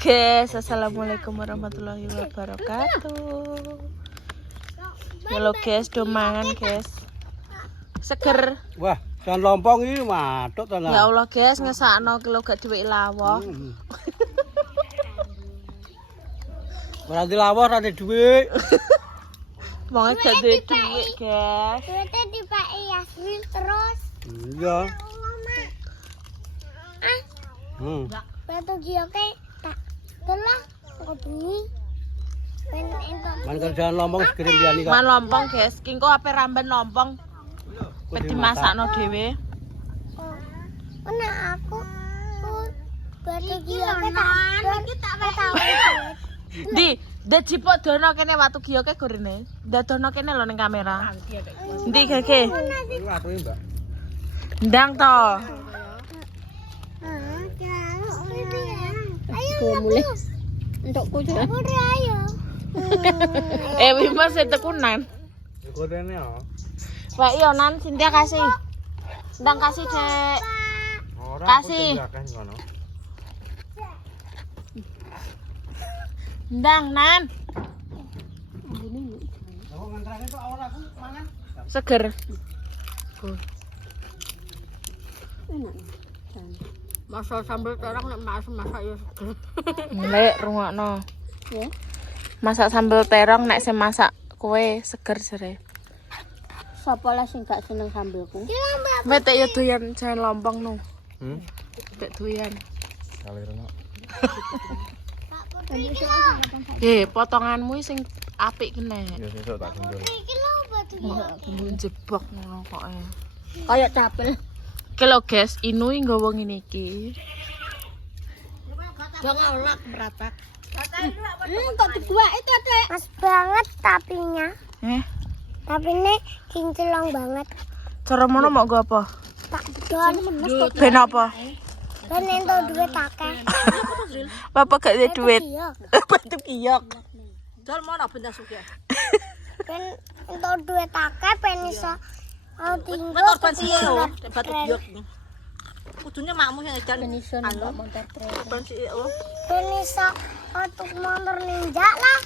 guys, assalamualaikum warahmatullahi wabarakatuh. Halo guys, do mangan guys. Seger. Wah, jan lompong iki matuk to. Ya Allah guys, ngesakno kilo gak duwe lawah. Ora di lawah, ora di dhuwit. Wong gak duwe duit guys. Duitnya dipake Yasmin terus. Iya. Batu gioke tak telah ngobengi. Man kerjaan lompong sekirim diani kok. Man lompong guys, kingko ape ramben lompong. Wis dimasakno dhewe. Ana aku batu gioke tak tahu. Di, dadi podono kene watu giyoke gorene. Dadono kene lho ning kamera. Ndi gege? Mbak. Ndang to. Ayo mulai. Entukku juga. Ayo. Wima sing tekunan. Gorene ya. Pak yo nan Cynthia kasih. Ndang kasih, Dek. Ora Kasih. Ndang nan. Seger. Masa sambal terong nek masak ya seger. Lek rungokno. Ya. Masak sambal terong nek sing masak kowe seger jere. Sapa lah sing gak seneng sambelku? Metek ya doyan jan lompong no. Tek doyan. Kali reno. Potonganmu sing apik kene. Ya sesuk tak gendol. Iki lho batu gioke. Jebok ngono kok. Kayak capel. Oke lo guys, Inui nggawa ngene iki. Yo ngolak meratak. Kok dibuak itu ada. Pas banget tapinya. Tapi ini kinclong banget. Cara mono mau nggo apa? Tak don. Ben apa? Ben entuk duit akeh. Bapak gak ada duit. Batu kiyok. Dol mana benda suki. Ben entuk duit akeh ben iso tinggal. Motor bensin lho, batu giok. Kudunya makmu yang edan bensin anu motor trek. Bensin oh. Ben iso untuk motor ninja lah.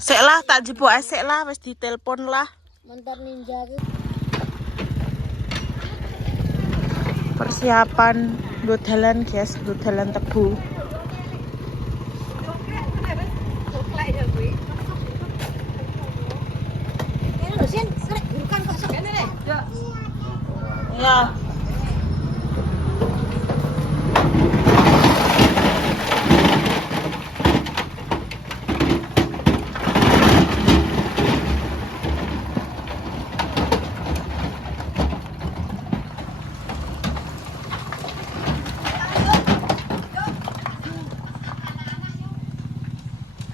Sik lah tak jebuk esek lah wis ditelepon lah. Motor ninja iki. Persiapan nggo dalan guys, nggo dalan tebu. Ya.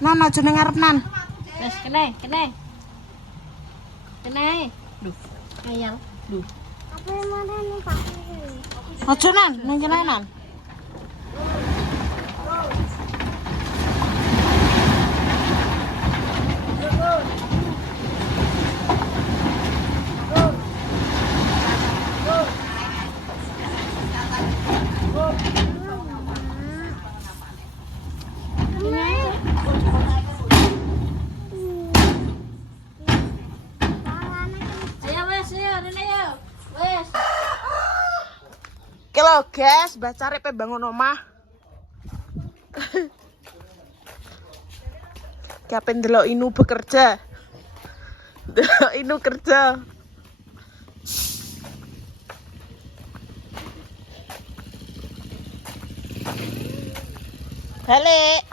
Nan aja ning ngarep nan. Wes kene. Duh. Ayang. Duh. Apa mana nih Pak? Aja nan, ning kene nan. Halo guys, Mbah Cari pe bangun omah. Kapan delok Inu bekerja. Delok Inu kerja. Balik.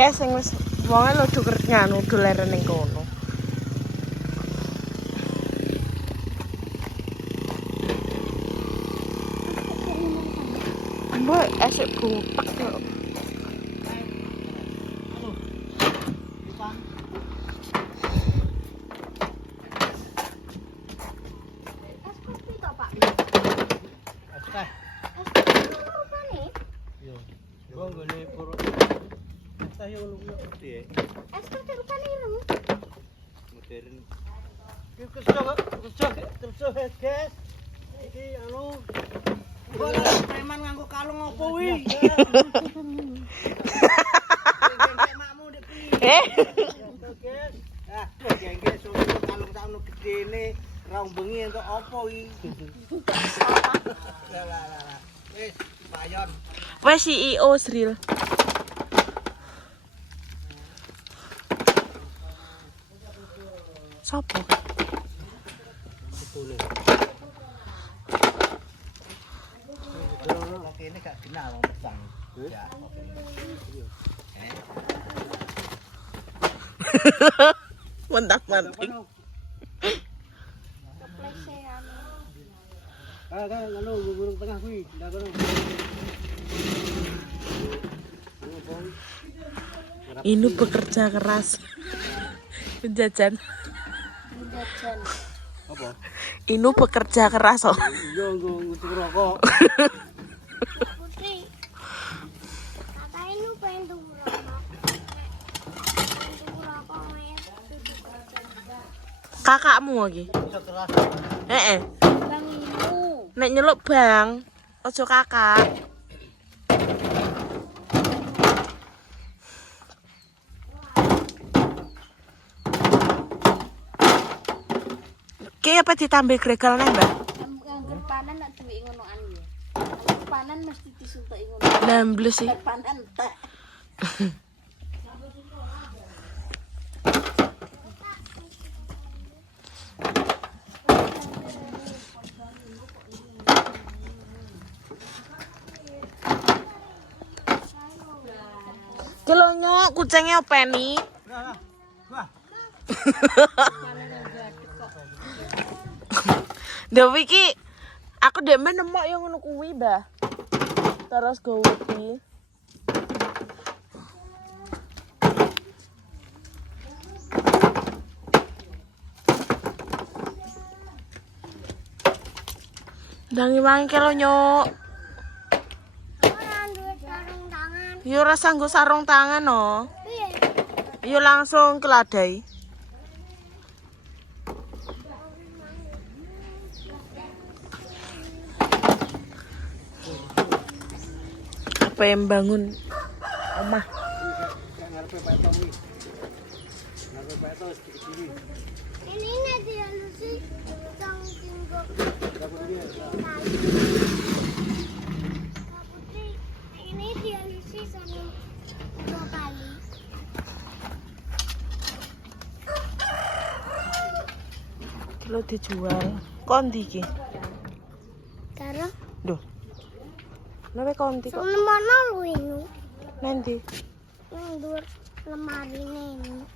Guys, sing wis wonge lo duker nganu doleren ning kono. Mbok esuk butek kok. ini puro. Saya ulung gede. Es kok rupane ireng. Modern. Kerja guys. Iki anu preman nganggo kalung opo wi? Makmu ndek piye? Guys. Ah, jengke suruh kalung sakno gedene ra bengi entuk opo iki? Lah. Wis, payon. Wes CEO Sril. Sopo? Sepuluh. Oke, ini gak kenal wong Bang. Ya, oke. Mentak-mentik. Keplesean. Kan anu burung tengah kuwi, ndak kono. Inu bekerja keras. Jajan. Apa? Inu bekerja keras oh. Iya nggo rokok. Putri. Kata ini pengen tuku rokok. Tuku rokok mayat tuku kerja. Kakakmu lagi. Bisa keras. Heeh. Bang Inu. Nek nyeluk bang, ojo kakak. Ki apa ditambah gregal neh, Mbak? Anggur panen nak duwe ngonoan ya. Panen mesti disuntuki ngono. Nambles sih. Panen entek. Ki lho nyok, kucingnya openi. Wah. Dewi ki aku demen nemok yang ngono kuwi, Mbah. Terus gowo ki. Ndangi wangi ki lho nyok. Ora duwe sarung tangan. Yo ora sanggo sarung tangan no. Piye? Yo langsung keladai. Apa yang bangun omah? Ngarepe Pak Tom iki. Ngarepe Pak Tom iki. Ini dia lusi sang tinggo. Dapat dia. Putri, ini dia lusi sama 2 kali. Kilo dijual. Kondi ki. Karo Duh. Nawe kondi kok. mana lu ini? Nanti. Yang dua lemari ini.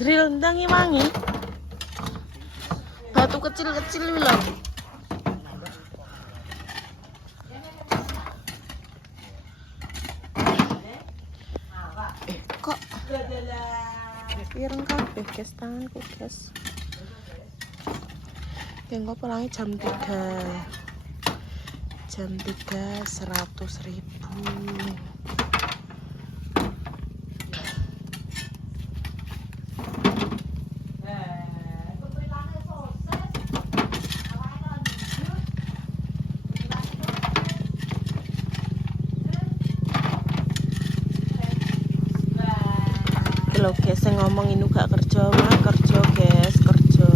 Sril ndangi wangi. Batu kecil-kecil lho. Kok ireng kabeh guys tanganku guys. Tengok pulangnya jam 3. Jam 3 100.000. Lho guys, yang ngomong ini gak kerja, mah kerja guys, kerja.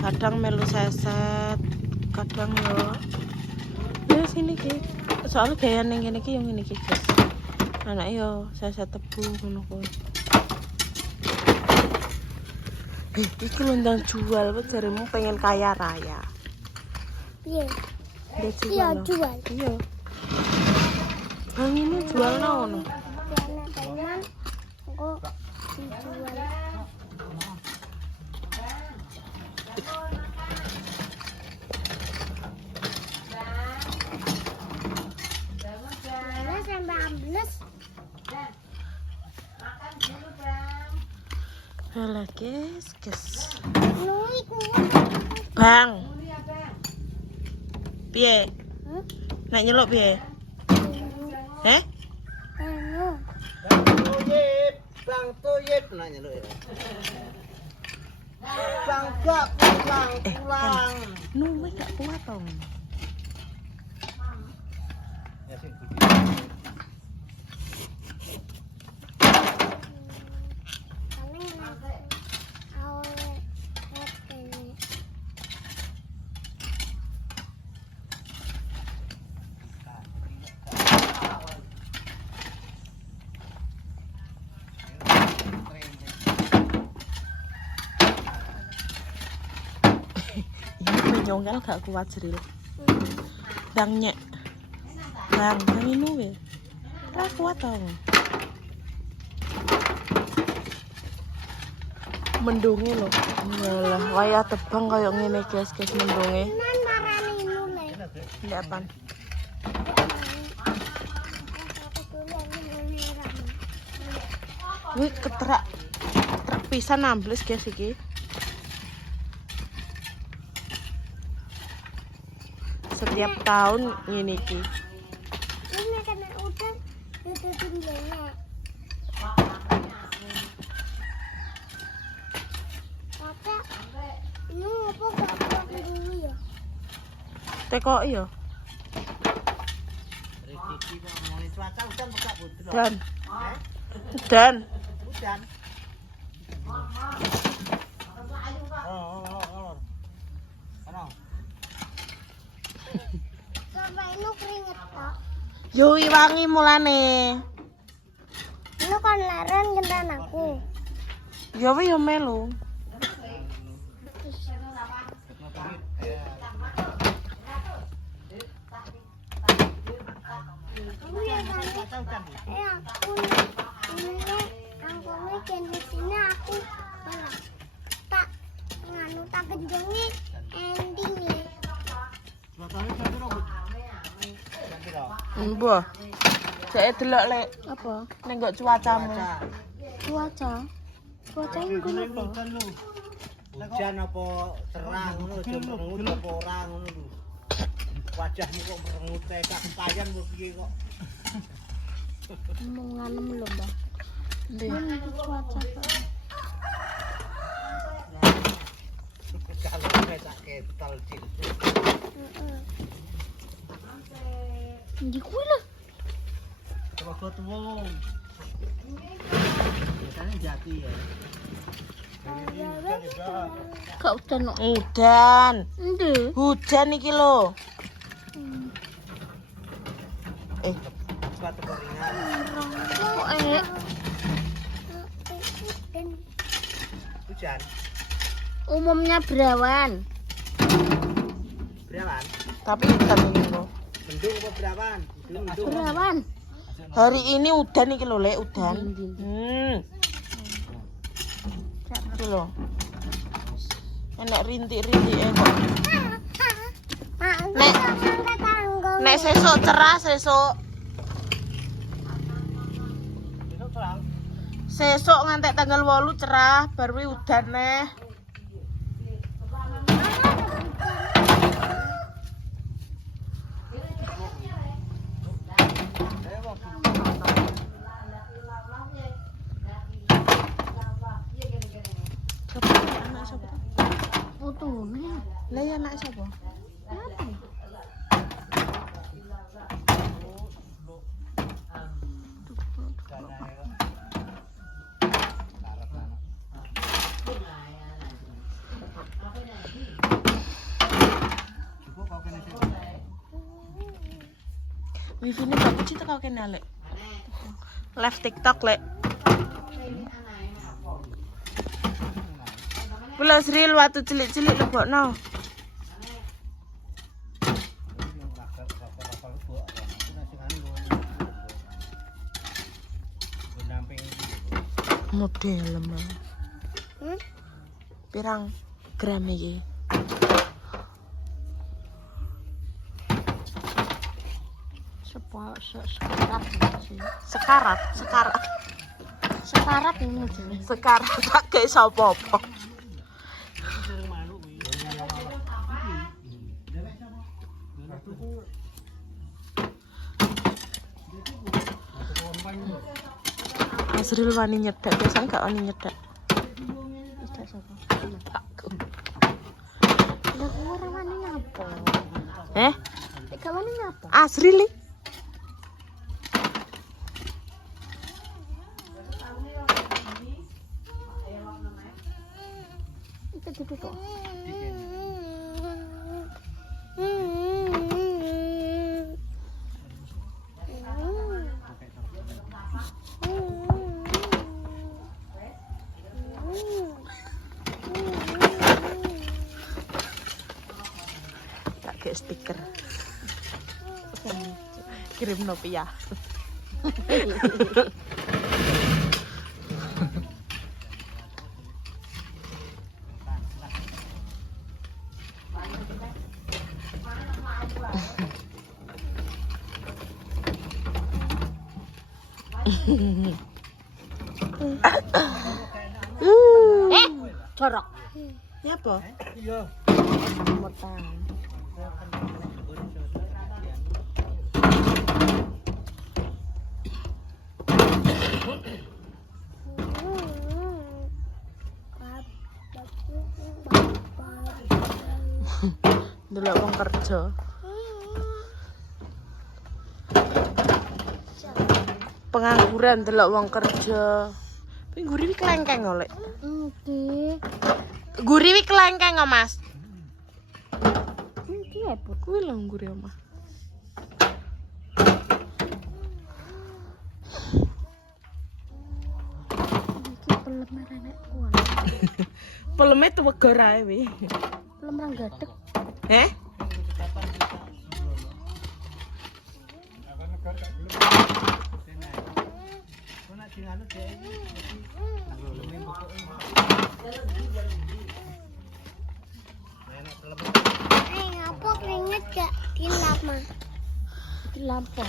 Kadang melu seset, kadang yo. Ya sini ki, soalnya gaya neng gini ki yang ini ki guys. Anak yo seset tebu ngono kuwi. Iki lundang jual, jarimu pengen kaya raya. Iya. Dia Iya loh. jual. Iya. Bang ini jual no. Diana Taiman kok dijual. Diana sampai ambles. Alah guys. Nui kuat. Bang. Piye? Hmm? Nek nyeluk piye? Heh? Anu. Bang Toyib nanya lu ya. Bang gak pulang. Nuwe gak kuat dong. Ya sing Paling awal ini. Ini nyongkel gak kuat Sril. Bang nyek. Bang ini weh. Ra kuat dong. Mendunge lho. Yalah, wayah tebang kayak ngene guys mendunge. Nan marani nule. Ndak apa? Wih ketrak pisan ambles guys iki. Setiap tahun ngene iki. Ini kena udan itu tinggalnya. Kakak, ini apa gak kuat dulu ya? Teko iya. rezeki kok ngomongin cuaca udan buka budro. Dan. Dan. Udan. Oh. Ano? Coba ini keringet tak? Yo wangi mulane. Ini kan laren gendan aku. Yo we yo melu. Ini ya kan? Aku ini angkongnya di sini aku malah tak nganu tak genjongi ending nih. Cuacanya jam piro, Bu? Jam piro? Mbah. Saya delok lek apa? Nek nggo cuacamu. Cuaca ini kenapa? Hujan apa cerah ngono, jemrengut apa ora ngono lho. Wajahmu kok merengut kayak ketayan kok piye kok. Mau nganem lho, Mbak. Ndih. Ini cuaca kok. Kalau mesak ketel cil. Ndi kuwi lho. Coba ketemu. Biasanya jati ya. Kak udan no. Udan. Ndi? Hujan iki lho. Sepatu keringat. Kok Hujan. umumnya berawan. Berawan. Tapi hitam ini lho. Mendung apa berawan? Mendung. Berawan. Hari ini udan iki lho lek udan. Iki lho. Enak rintik-rintike kok. Nek sesuk cerah sesuk. Besok terang. Sesuk ngantek tanggal 8 cerah baru udan neh. Anak sapa? Putune. Lah ya anak sapa? Wifi ini bagus sih kau kena lek. Live TikTok lek. Pulau Sril waktu cilik-cilik lebokno. Model mah. Pirang gram iki? Sekarat. Sekarat ini jenis. Sekarat tak kayak sapa-apa. Asril wani nyedek, biasanya gak wani nyedek. Tidak sapa. Lah ora wani ngapa? Gak wani ngapa? Asril iki. Itu duduk kok. Tak kayak stiker. Kirim Novia. Jorok. Ini apa? Iya. Mutang. Delok wong kerja. Pengangguran delok wong kerja. Tapi guri wi kelengkeng oleh. Endi? Guri wi kelengkeng kok, Mas. Endi ya, Bu? Kuwi lho guri omah. Iki pelem arek kuwi. Peleme tuwegor ae wi. Pelem ra gadeg. Heh? Ngapa keringet gak kilap mah? Kilap apa?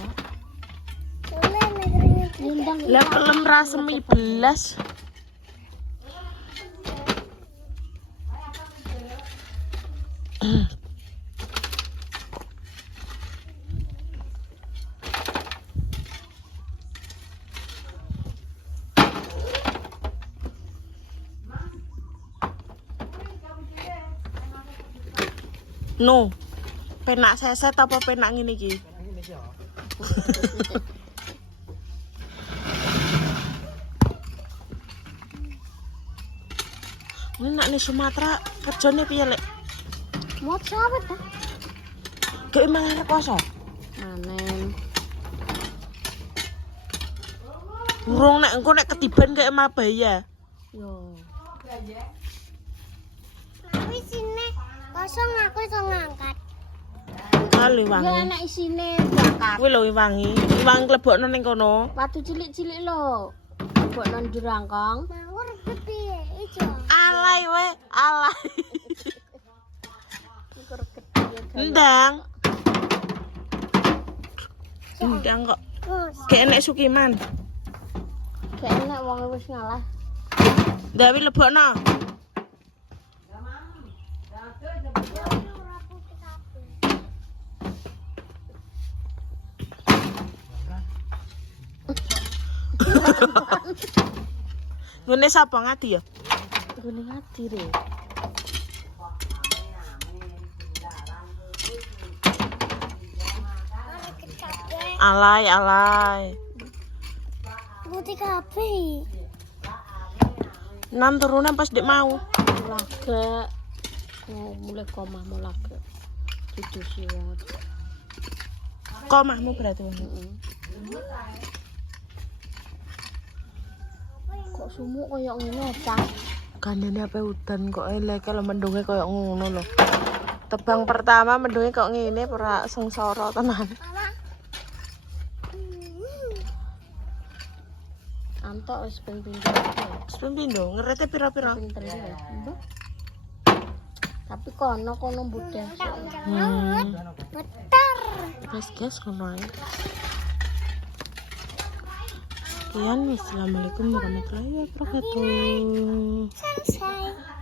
Boleh keringet lindang. Lah pelem ra semi belas. No. Penak seset apa penak ngene iki? Ini nak nih Sumatera kerjanya piye lek? Mau sawet ta? Kayak emang arek poso. Manen. Burung nek engko nek ketiban kayak emang bahaya. Yo. Tapi sini kosong aku iso ngangkat. Kali Ya wangi. enak isine bakar. Kuwi lho wangi. Wangi klebokno ning kono. Watu cilik-cilik lho. Buat non jurangkong. Mawar gede ijo. Alay we, alay. Ukur gede. Ndang. Ndang kok. Kayak enek Sukiman. Gak enak wong wis ngalah. Ndawi lebokno. Ngene sapa ngati ya? Gune ngati re. Alay, alay. Putih kafe. Nan turunan pas dek mau. Laga. Oh, mulai komah mau laga. Cucu sih wong. Komahmu berarti wong. Kok sumuk koyo ngene ta? Kandane apa udan kok elek kalau mendunge koyo ngono lho. Tebang pertama mendunge kok ngene ora sengsara tenan. Antok wis ping pindho. Sepin pindo, ngerete pira-pira. Pinter ya. Tapi kono budhe. Wes guys, ngono ae. Sekian, wassalamualaikum warahmatullahi wabarakatuh. Selesai.